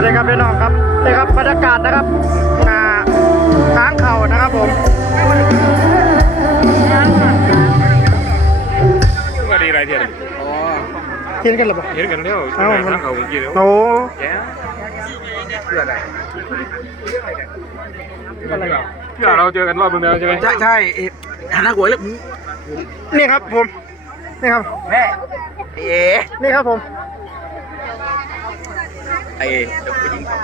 สัดีครับพี่น้องครับนี่ครับบรรยากาศนะครับงาค้างเข่านะครับผมมาดีไรเดียร์เห็นกันหรือเปล่าเห็นกันแล้วเอ้าค้างเข่าโอ้เพื่ออะไเพื่อเราเจอกันรอบเดียวใช่ไหมใช่ใช่หันหน้าหวยเลยนี่ครับผมนี่ครับแม่เอ๋นี่ครับผมไอ้เจ้าิงคร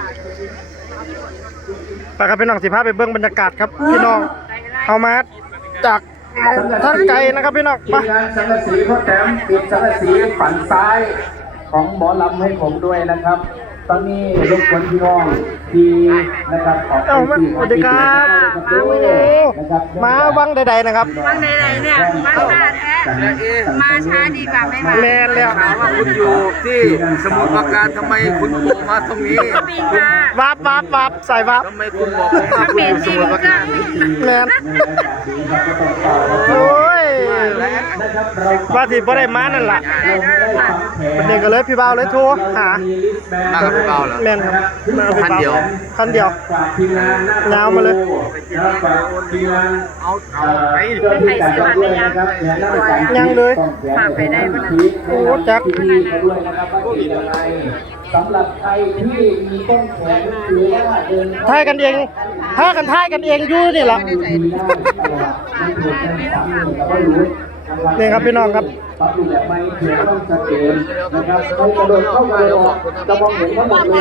ปครับ พี่น้องสิภาพไปเบื้องบรรยากาศครับ พี่น้อง เอามาจากท่านไกลนะครับ พี่น้องไปสังกสีพ่อแถมปิดสังกสีฝันซ้ายของหมอลำให้ผมด้วยนะครับตอนนี้ลูกคนพี่น้องทีนะครับขอบคุณที่มาดีมาวันไหนะครับ มาวังใดๆนะครับวังใดๆเนี่ยมาช้าแท้มาช้าดีกว่าไม่มาแม่แล้วถามว่าคุณอยู่ที่สมุทรปราการทำไมคุณโทรมาตรงนี้ก็บิาวับวับวับใส่วับทำไมคุณบอกว่าคุณสมุทรปรากแม่ว่าที่ไ่ได้มานั่นล่ะเด็กก็เลย พี่บ่าวเลยทัวห์หน้ากับพี่บ่าวเหรอแมนคันเดียว คันเดียวยาวมาเลยยังเลยผ่านไปได้ไหมโอ้จักท่าเกันเองท่ากันท่ากันเองยู่นี่หรอนี่ครับพี่น้องครับปั่ต้อะ้นไร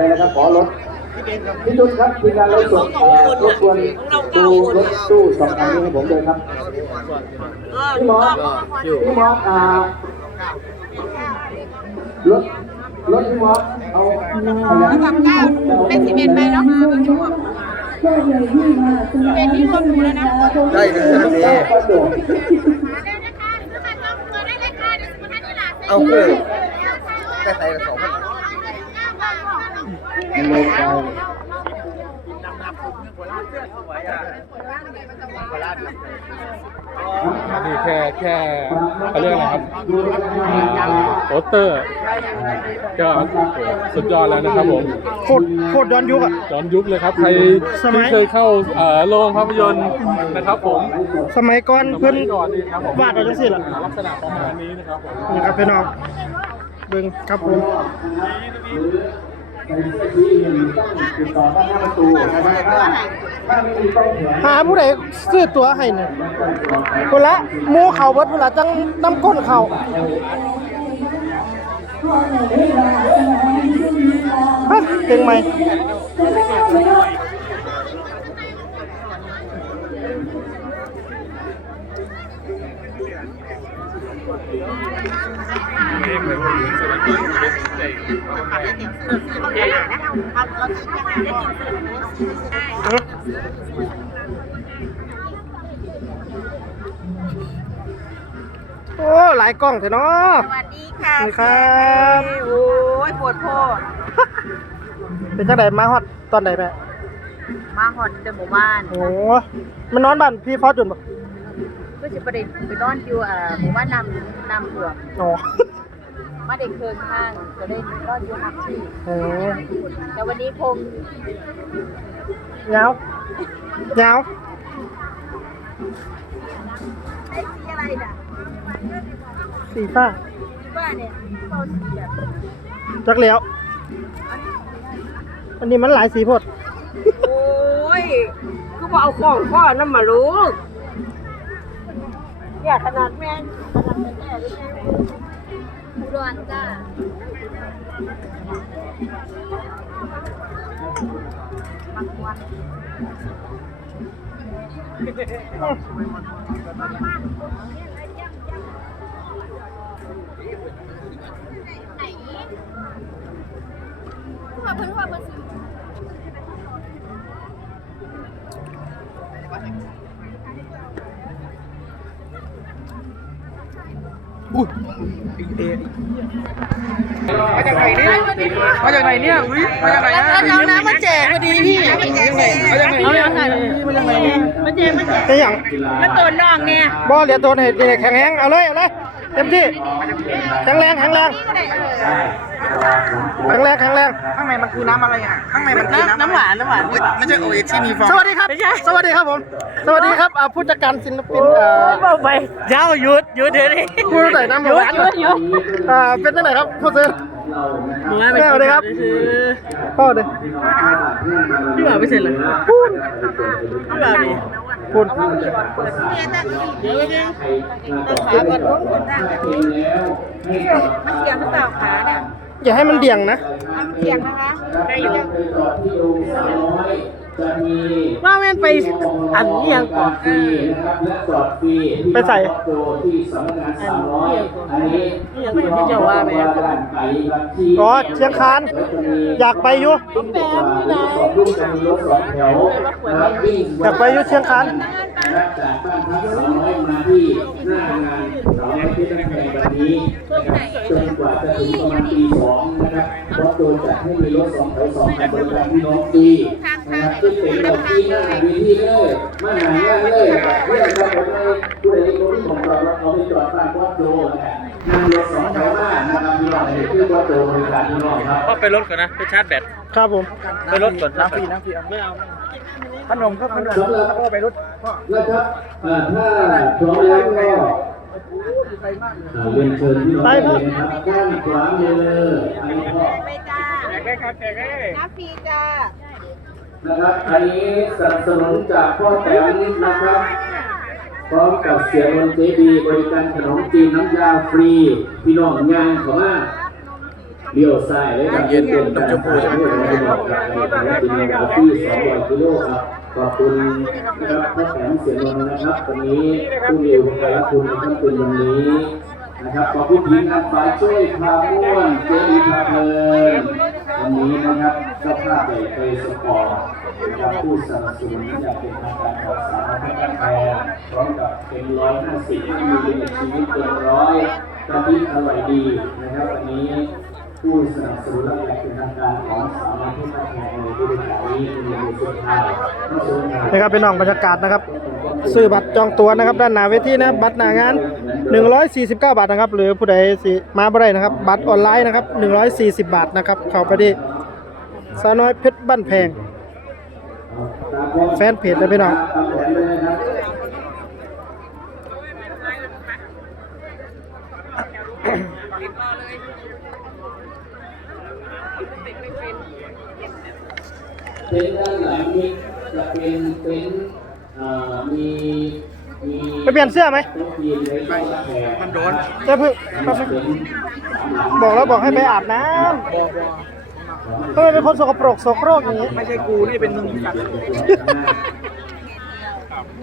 นะครับขอรถ พี่ตุ้นครับมีการเราส่วนรถสวนตู้รถตู้สองคันนี้ให้ผมด้วยครับพี่มอพี่มออ่ารถรถทัวร์เอาระดับเก้าเป็นสิบเอ็ดไปเนาะทัวร์เป็นที่รวมดูแล้วนะ ได้เลยนะพี่หาได้เลยค่ะซื้อมาจองตัวไดเลยค่ะเดี๋ยวสมุดที่หลานเอาคือแค่ใส่สองพนห้าบาทหนึ่งร้อยเก้าอันนี้แค่แค่เขาเรียกอะไรครับโอเตอร์ก็สุดยอดแล้วนะครับผมโคตรโคตรย้อนยุคอะย้อนยุคเลยครับใครที่เคยเข้าโรงภาพยนตร์นะครับผม สมัยก่อนเพื่อนวาดอะไรสิล่ะลักษณะประมาณนี้นะครับผมนี่ครับพี่น้องเบิ่งครับผมหาผู้ใดซื้อตัวให้น่ะคนละมูเข่าเบิดคนละจังน้ำก้นเข่าเป็นไหมโอ้หลายกล้องเถอะเนาะสวัสดีค่ะสวัสดีครับโอ้ยปวดโพดเป็นจังไดมาฮอดตอนไหนแม่มาฮอดเดินหมู่บ้านโอ้มันนอนบ้านพี่ฟอสจุดปะก็จะประเด็นไปร้อนอยู่อ่าหมู่บ้านนำนำหัวมาเด็กเคิงข้าง จะได้ร้อนอยู่หักที่แต่วันนี้พงเงาเงาสีอฟ้าสีฟเนี่ยเจักแล้วอันนี้มันหลายสีพดโอ้ยือบอเอาของพ่อน้ำมาลูกอยากขนาดแม่แม่รวนจ้าไหนว่าเพิ่งว่าเพิ่งซื้ออุ้ยไอ้เอ๋มาจากไหนเนี่ยมาจากไหนเนี่ย อุ้ยมาจากไหนเนี่ยเราน้ำมาแจกพอดีพี่มาจากไหนมาจากไหนมาจากไหนมาแจกมาแจกไอ้หยังมาตนน้องไงบ่เหลือตนเหตุเหตุแข็งแรง เอาเลยเอาเลย เต็มที่ แข็งแรงแข็งแรงแข็งแรงแข็งแรงางในมันคือน้ำอะไรอ่ะ ข้างในมันคือน้ำน้ำหวานน้ำหวานไม่ใช่โอเอชีมีฟอง สวัสดีครับ สวัสดีครับผม สวัสดีครับอาผู้จัดการศิลปินเอ่อไปเจ้าหยุดหยุดเดี๋ยวนี้พูดแต่น้ำหวานหยุดหยุดอ่าเป็นที่ไหนครับพ่อเซนแม่เลยครับพ่อเลยพี่บ่าวไม่เสร็จเลยพูดพี่บ่าวดีพูดเดี๋ยวจริงขาบนพุ่งขาเนี่ยอย่าให้มันเดี่ยงนะเบียงนะคะว่าเว้นไปอันนี้ยังก่อนไปใส่อันนี้ที่จะว่าแม่ก็เชียงคาน อยากไปอยู่อยากไปอยู่เชียงคานจนกว่าจะถึงประมีสองคานจัดให้มีรถสองแถวสองแถวบริการพี่น้องปีนะครับที่เป็จแบบที่น่าดีที่เลยมหาเลยเพื่อจะผลในตัวเองของของเราเราไปจอดสร้างวัดโจนะฮครั่งรถสองแถวบ้านนะครับมีหลายชื่ควัดโจบริการที่นอนครับก็ไปรถก่อนนะไปชาร์จแบตครับผมไปรถก่อนน้ำฟรีน้ำฟรีไม่เอาขนมก็ขนมแล้วก็ไปรถนะครับถ้าพร้อมแล้วก็เป็นเชิญที่เราเป็นนะครับด้านขวาเลยอันนี้ก็ไป่จ้าไม่ครับเจ๊น้ำฟรีจ้านะครับอันนี้สนับสนุนจากพ่อแต๋มนะครับ พร้อมกับเสียงรนเจดีบริการขนมจีนน้ำยาฟรีพี่น้องงานเขอมาเลี้ยวซ้ายและเย็นเต็มการถ่ายรูปในโรงแรมที่มีคุณภาพสองวันกิโลครับ ขอบคุณนะครับพ่อแต๋มเสียงรนนะครับวันนี้ผู้เลี้ยวขอบคุณนะครับคุณวันนี้นะครับขอบคุณทีมงานฝ่ายช่วยพาม่วนเจดีพาเพลินันนี้นะครับเจ้าภาพใหญ่เคยสปอร์ตจากผู้สนับสนุนอยากเป็นทางการของสามแพร่พร้อมกับเป็นร้อยห้าสิบที่มีในชีวิตเกินร้อยกะทิอร่อยดีนะครับวันนี้ผู้สนับสนุนและเป็นทางการของสามแพร่ในบริษัทนี้มีในสุดท้ายนะครับเป็นน้องบรรยากาศนะครับซื้อบัตรจองตั๋วนะครับด้านหน้าเวทีนะบัตรหน้างาน 149 บาทนะครับหรือผู้ใดมาบ่ได้นะครับบัตรออนไลน์นะครับ 140 บาทนะครับเข้าไปดิ่สาน้อยเพชรบ้านแพงแฟนเพจไลยพี่น้องเป็นด้ไนหลันีจะเป็นเป็นไปเปลี่ยนเสื้อไหม มันโดนเจ้าพึ่บอกแล้วบอกให้ไปอาบน้ำกทำไมเป็นคนสกปรกสกปรกอย่างนี้ ไม่ใช่กูนี่เป็นมึงกัน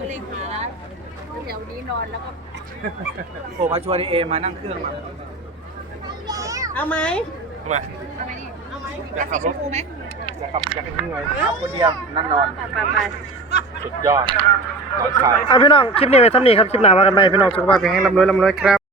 ก็เลยหาแถวนี้นอนแล้วก็ โผมาชวนเอมานั่งเครื่องมา เอาไหมเอาไหมเอาไหมกระสีชมพูไหมอยาทำยากเหนื่อยคนเดียวนั่นอนสุดยอดอพี่น้องคลิปนี้ไปทำนี่ครับ คลิปหน้าว่ากันไปพี่น้องสุขภาพแข็งแรงร่ำรวยร่ำรวยครับ